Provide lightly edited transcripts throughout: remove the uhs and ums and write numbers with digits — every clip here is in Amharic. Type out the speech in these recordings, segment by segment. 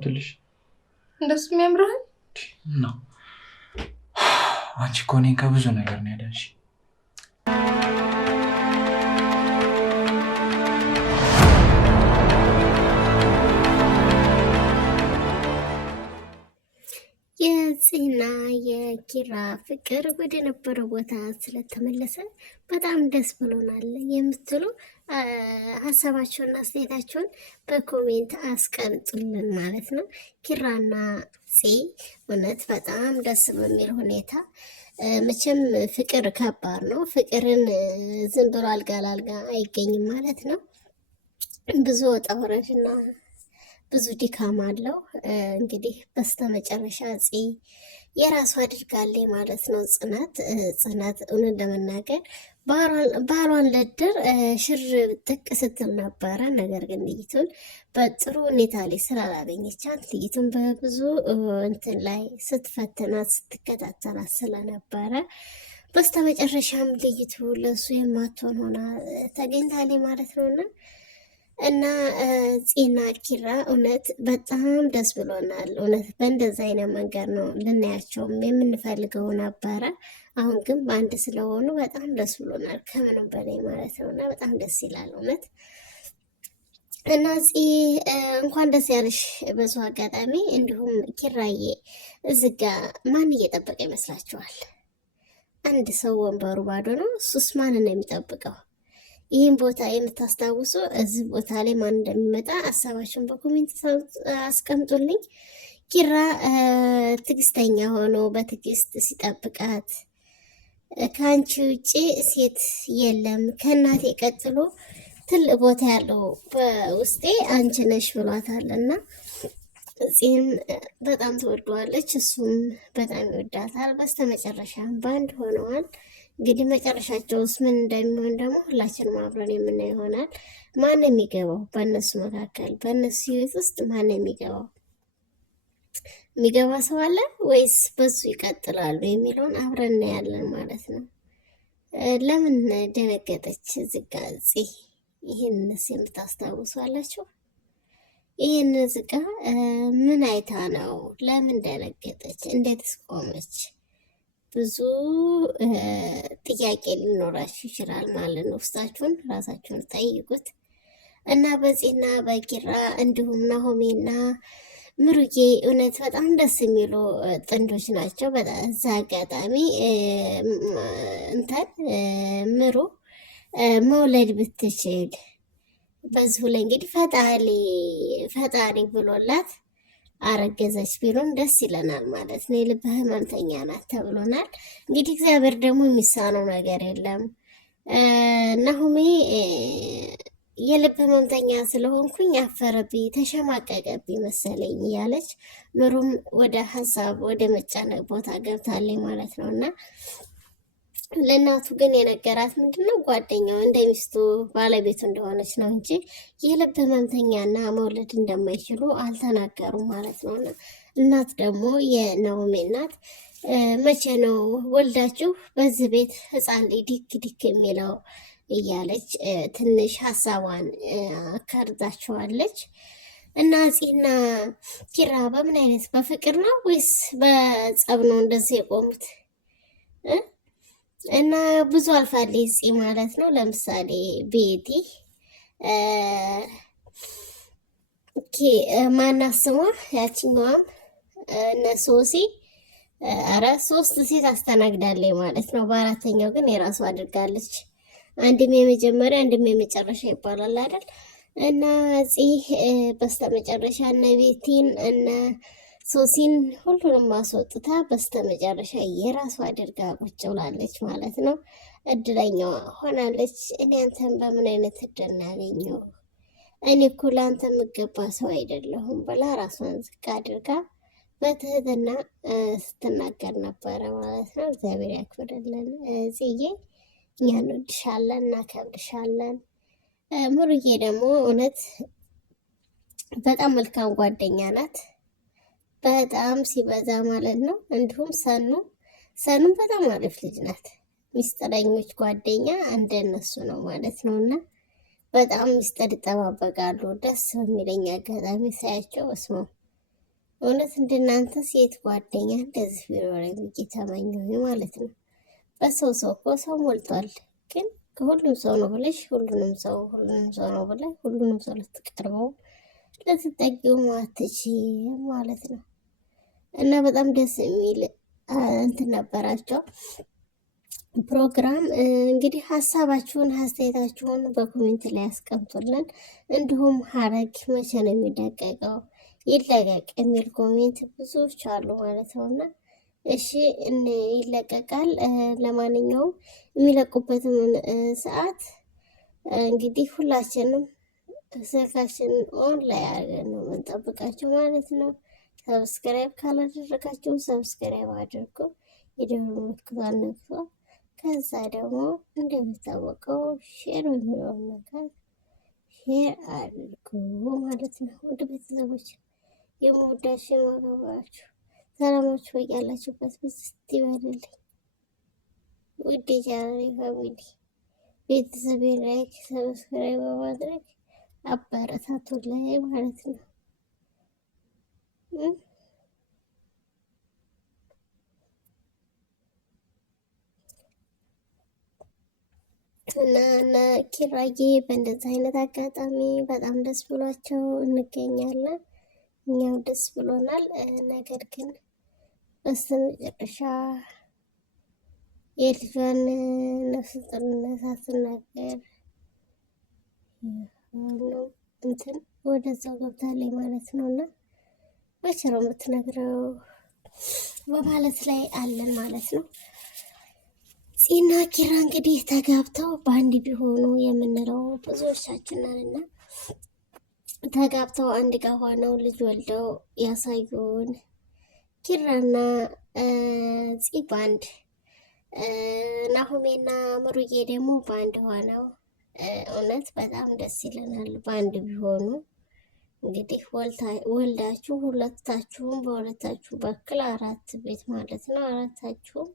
ትልሽ እንደሱ የሚያምርህ ነው። አንቺ እኮ እኔን ከብዙ ነገር ነው ያዳንሽ። የጽና የኪራ ፍቅር ወደ ነበረው ቦታ ስለተመለሰ በጣም ደስ ብሎናል የምትሉ ሀሳባቸውና አስተያየታቸውን በኮሜንት አስቀምጡልን ማለት ነው። ኪራና ጽ እውነት በጣም ደስ በሚል ሁኔታ መቼም ፍቅር ከባድ ነው። ፍቅርን ዝም ብሎ አልጋ ላልጋ አይገኝም ማለት ነው። ብዙ ወጣ ወረድና ብዙ ድካም አለው። እንግዲህ በስተመጨረሻ ጽ የራሱ አድርጋለች ማለት ነው። ጽናት እውነት ለመናገር ባሏን ለድር ሽር ጥቅ ስትል ነበረ። ነገር ግን ልይቱን በጥሩ ሁኔታ ላይ ስላላገኘቻት ልይቱን በብዙ እንትን ላይ ስትፈትናት ስትከታተላት ስለነበረ በስተመጨረሻም ልይቱ ለሱ የማትሆን ሆና ተገኝታለች ማለት ነውና እና ጽና ኪራ እውነት በጣም ደስ ብሎናል። እውነት በእንደዛ አይነት መንገድ ነው ልናያቸውም የምንፈልገው ነበረ። አሁን ግን በአንድ ስለሆኑ በጣም ደስ ብሎናል ከምንም በላይ ማለት ነው። እና በጣም ደስ ይላል እውነት። እና እንኳን ደስ ያለሽ በዙ አጋጣሚ። እንዲሁም ኪራዬ እዚህ ጋ ማን እየጠበቀ ይመስላችኋል? አንድ ሰው ወንበሩ ባዶ ነው። እሱስ ማንን ነው የሚጠብቀው? ይህን ቦታ የምታስታውሱ እዚህ ቦታ ላይ ማን እንደሚመጣ ሀሳባችሁን በኮሜንት አስቀምጡልኝ። ኪራ ትዕግስተኛ ሆኖ በትዕግስት ሲጠብቃት ከአንቺ ውጭ ሴት የለም ከእናቴ ቀጥሎ ትልቅ ቦታ ያለው በውስጤ አንቺ ነሽ ብሏታል እና ጽም በጣም ትወደዋለች፣ እሱም በጣም ይወዳታል። በስተመጨረሻም በአንድ ሆነዋል። እንግዲህ መጨረሻቸውስ ምን እንደሚሆን ደግሞ ሁላችንም አብረን የምናየው ይሆናል። ማን የሚገባው በእነሱ መካከል በእነሱ ህይወት ውስጥ ማን የሚገባው የሚገባ ሰው አለ ወይስ በሱ ይቀጥላሉ የሚለውን አብረን እናያለን ማለት ነው። ለምን ደነገጠች ዝጋ ጽ? ይህንስ የምታስታውሱ አላችሁ? ይህን ዝጋ ምን አይታ ነው? ለምን ደነገጠች? እንዴትስ ቆመች? ብዙ ጥያቄ ሊኖራችሁ ይችላል ማለት ነው። ውስጣችሁን ራሳችሁን ጠይቁት እና በጽና በኪራ እንዲሁም ናሆሜና ምሩዬ እውነት በጣም ደስ የሚሉ ጥንዶች ናቸው። በዛ አጋጣሚ እንትን ምሩ መውለድ ብትችል በዚሁ ላይ እንግዲህ ፈጣሪ ብሎላት አረገዘች ቢሉን ደስ ይለናል ማለት ነው። የልብ ህመምተኛ ናት ተብሎናል። እንግዲህ እግዚአብሔር ደግሞ የሚሳነው ነገር የለም። ናሆሜ የልብ ህመምተኛ ስለሆንኩኝ አፈረብኝ፣ ተሸማቀቀብኝ መሰለኝ እያለች ምሩም ወደ ሀሳብ ወደ መጨነቅ ቦታ ገብታለች ማለት ነው እና ለእናቱ ግን የነገራት ምንድነው ጓደኛው እንደ ሚስቱ ባለቤቱ እንደሆነች ነው እንጂ የልብ ህመምተኛና መውለድ እንደማይችሉ አልተናገሩም ማለት ነው። እናት ደግሞ የናኦሚ እናት መቼ ነው ወልዳችሁ በዚህ ቤት ህፃን ዲክ ዲክ የሚለው እያለች ትንሽ ሀሳቧን አካርዛቸዋለች። እና ጽና ኪራ በምን አይነት በፍቅር ነው ወይስ በጸብ ነው እንደዚህ የቆሙት? እና ብዙ አልፋለች ጽ ማለት ነው። ለምሳሌ ቤቲ ማናት ስሟ ያችኛዋም እነ ሶሲ አረ 3 ሴት አስተናግዳለች ማለት ነው። በአራተኛው ግን የራሱ አድርጋለች። አንድም የመጀመሪያ አንድም የመጨረሻ ይባላል አይደል? እና እዚህ በስተመጨረሻ እነ ቤቲን እነ ሶሲን ሁሉንም ማስወጥታ በስተመጨረሻ የራሱ አድርጋ ቁጭ ብላለች ማለት ነው። እድለኛዋ ሆናለች። እኔ አንተን በምን አይነት እድል ያገኘው? እኔ እኮ ለአንተ የምገባ ሰው አይደለሁም ብላ ራሷን ዝቅ አድርጋ በትህትና ስትናገር ነበረ ማለት ነው። እግዚአብሔር ያክብርልን ጽዬ፣ እኛ እንወድሻለን እናከብርሻለን። ምሩዬ ደግሞ እውነት በጣም መልካም ጓደኛ ናት፣ በጣም ሲበዛ ማለት ነው። እንዲሁም ሰኑም በጣም አሪፍ ልጅ ናት። ሚስጥረኞች ጓደኛ እንደነሱ ነው ማለት ነው። እና በጣም ሚስጥር ይጠባበቃሉ። ደስ በሚለኝ አጋጣሚ ሳያቸው በስመ አብ እውነት እንደናንተ ሴት ጓደኛ እንደዚህ ቢኖረኝ ብዬ ተመኘሁኝ ማለት ነው። በሰው እኮ ሰው ሞልቷል። ግን ከሁሉም ሰው ነው ብለሽ ሁሉንም ሰው ነው ብለሽ ሁሉንም ሰው ልትቀርበው ልትጠጊው አትችይም ማለት ነው። እና በጣም ደስ የሚል እንትን ነበራቸው ፕሮግራም። እንግዲህ ሀሳባችሁን አስተያየታችሁን በኮሜንት ላይ ያስቀምጡልን። እንዲሁም ሀረግ መቼ ነው የሚለቀቀው ይለቀቅ የሚል ኮሜንት ብዙዎች አሉ ማለት ነው። እና እሺ ይለቀቃል። ለማንኛውም የሚለቁበትን ሰዓት እንግዲህ ሁላችንም ስልካችን ኦን ላይ አድርገን ነው የምንጠብቃቸው ማለት ነው። ሰብስክራይብ ካላደረጋችሁ ሰብስክራይብ አድርጉ፣ የደወል ምልክቱን ነክቶ ከዛ ደግሞ እንደሚታወቀው ሼር የሚለውን ነገር ሼር አድርጉ ማለት ነው። ውድ ቤተሰቦች የምወዳችሁ የማከብራችሁ ሰላማችሁ በያላችሁበት ብዝት ይበልልኝ። ውድ የቻናሌ ፋሚሊ ቤተሰቤ ላይክ ሰብስክራይብ በማድረግ አበረታቱን ላይ ማለት ነው። እና ኪራዬ በእንደዚህ አይነት አጋጣሚ በጣም ደስ ብሏቸው እንገኛለን። እኛው ደስ ብሎናል። ነገር ግን በስተመጨረሻ የልጇን ነፍስ ጥሩነት ሳትናገር እንትን ወደዛው ገብታለች ማለት ነው። እና መቼ ነው የምትነግረው በማለት ላይ አለን ማለት ነው። ፂና ኪራ እንግዲህ ተጋብተው በአንድ ቢሆኑ የምንለው ብዙዎቻችን ነን እና ተጋብተው አንድ ጋር ሆነው ልጅ ወልደው ያሳዩን ኪራና ፂ ባንድ፣ ናሆሜና ምሩዬ ደግሞ ባንድ ሆነው እውነት በጣም ደስ ይለናል ባንድ ቢሆኑ። እንግዲህ ወልዳችሁ ሁለታችሁም በሁለታችሁ በኩል አራት ቤት ማለት ነው። አራታችሁም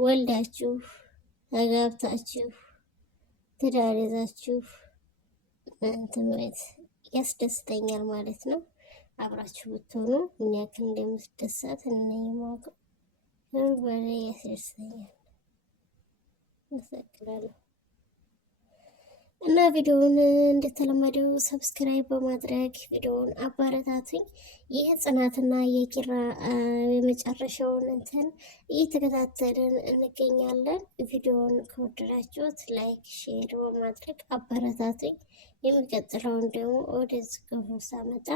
ወልዳችሁ ተጋብታችሁ ትዳር ይዛችሁ እንትን ቤት ያስደስተኛል ማለት ነው። አብራችሁ ብትሆኑ ምን ያክል እንደምትደሰት የማውቀው በላይ ያስደስተኛል። መሰግናለሁ። እና ቪዲዮውን እንደተለመደው ሰብስክራይብ በማድረግ ቪዲዮውን አባረታቱኝ። ይህ ጽናትና የኪራ የመጨረሻውን እንትን እየተከታተልን እንገኛለን። ቪዲዮውን ከወደዳችሁት ላይክ፣ ሼር በማድረግ አባረታቱኝ። የሚቀጥለውን ደግሞ ወደዚህ ክፉ ሳመጣ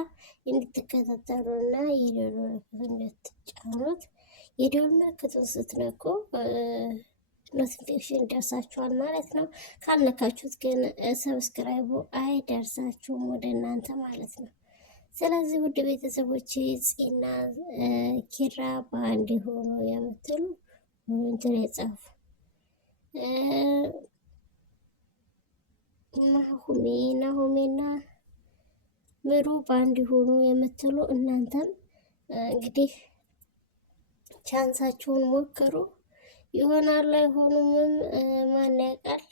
እንድትከታተሉና የደወል ምልክቱን እንድትጫኑት። የደወል ምልክቱን ስትነኩ ኖቲፊኬሽን ደርሳችኋል ማለት ነው። ካልነካችሁት ግን ሰብስክራይቡ አይደርሳችሁም ወደ እናንተ ማለት ነው። ስለዚህ ውድ ቤተሰቦች ፂና ኪራ በአንድ ሆኖ የምትሉ እንትን የጻፉ ናሆሜና ምሩ በአንድ ሆኖ የምትሉ እናንተም እንግዲህ ቻንሳችሁን ሞክሩ። ይሆናሉ አይሆኑምም ማን ያውቃል?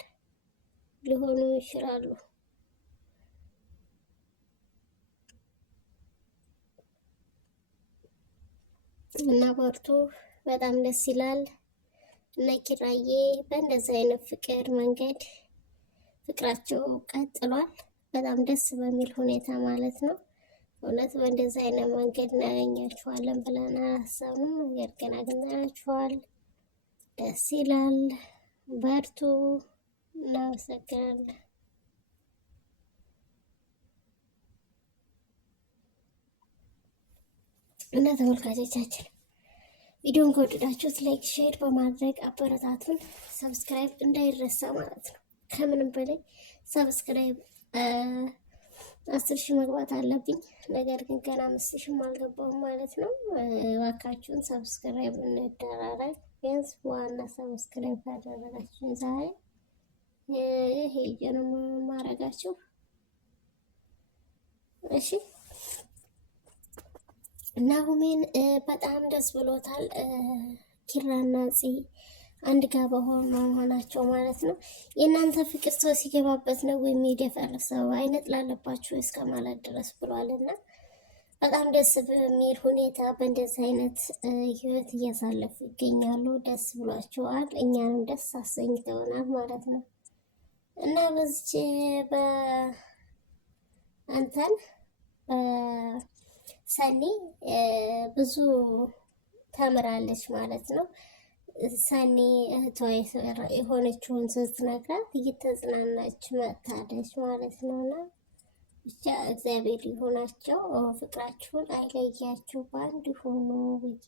ሊሆኑ ይችላሉ። እና በርቱ፣ በጣም ደስ ይላል። እና ኪራዬ በእንደዚህ አይነት ፍቅር መንገድ ፍቅራቸው ቀጥሏል። በጣም ደስ በሚል ሁኔታ ማለት ነው። እውነት በእንደዚህ አይነት መንገድ እናገኛችኋለን ብለን አላሰብንም፣ ነገር ግን አግኝተናችኋል። ደስ ይላል። በርቱ። እናመሰግናለን። እና ተመልካቾቻችን ቪዲዮን ከወደዳችሁት ላይክ፣ ሼር በማድረግ አበረታቱን። ሰብስክራይብ እንዳይረሳ ማለት ነው። ከምንም በላይ ሰብስክራይብ 10,000 መግባት አለብኝ። ነገር ግን ገና 5,000 አልገባሁም ማለት ነው። እባካችሁን ሰብስክራይብ እንደራረግ። ቢያንስ ዋና ሰብስክራይብ ካደረጋችሁን ዛሬ ይሄ ነው ማረጋችሁ። እሺ ናሆሜን በጣም ደስ ብሎታል። ኪራና ፂ አንድ ጋር በመሆናቸው ማለት ነው። የእናንተ ፍቅር ሰው ሲገባበት ነው ወይም የደፈረሰው አይነት ላለባችሁ እስከ ማለት ድረስ ብሏልና በጣም ደስ በሚል ሁኔታ በእንደዚህ አይነት ህይወት እያሳለፉ ይገኛሉ። ደስ ብሏቸዋል፣ እኛንም ደስ አሰኝተውናል ማለት ነው። እና በዚች በአንተን ሰኒ ብዙ ተምራለች ማለት ነው። ሰኒ እህቷ የሆነችውን ስትነግራት እየተጽናናች መጥታለች ማለት ነው። እና ብቻ እግዚአብሔር ሊሆናቸው ፍቅራችሁን አይለያችሁ፣ በአንድ ሆኖ ብዬ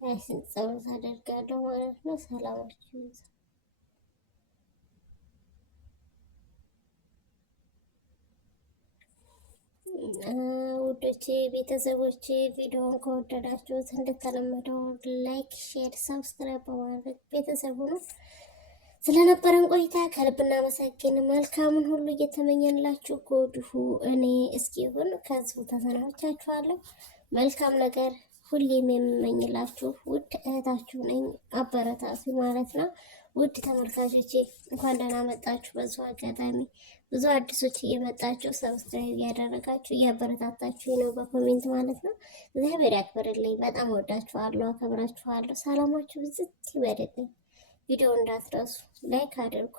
ራስን ጸሎት አደርጋለሁ ማለት ነው። ሰላማችሁ ይብዛ። ውዶቼ ቤተሰቦቼ ቪዲዮውን ከወደዳችሁት እንደተለመደው ላይክ፣ ሼር፣ ሰብስክራይብ በማድረግ ቤተሰቡ ነው። ስለነበረን ቆይታ ከልብ እናመሰግን። መልካምን ሁሉ እየተመኘንላችሁ ከወዲሁ እኔ እስኪሆን ከዚሁ ተሰናብቻችኋለሁ። መልካም ነገር ሁሌም የምመኝላችሁ ውድ እህታችሁ ነኝ። አበረታቱ ማለት ነው። ውድ ተመልካቾቼ እንኳን ደህና መጣችሁ። በዚሁ አጋጣሚ ብዙ አዲሶች እየመጣችሁ ሰብስክራይብ እያደረጋችሁ እያበረታታችሁ ነው በኮሜንት ማለት ነው። እግዚአብሔር ያክብርልኝ። በጣም ወዳችኋለሁ፣ አከብራችኋለሁ። ሰላማችሁ ብዝት ይበልልኝ። ቪዲዮ እንዳትረሱ ላይክ አድርጉ።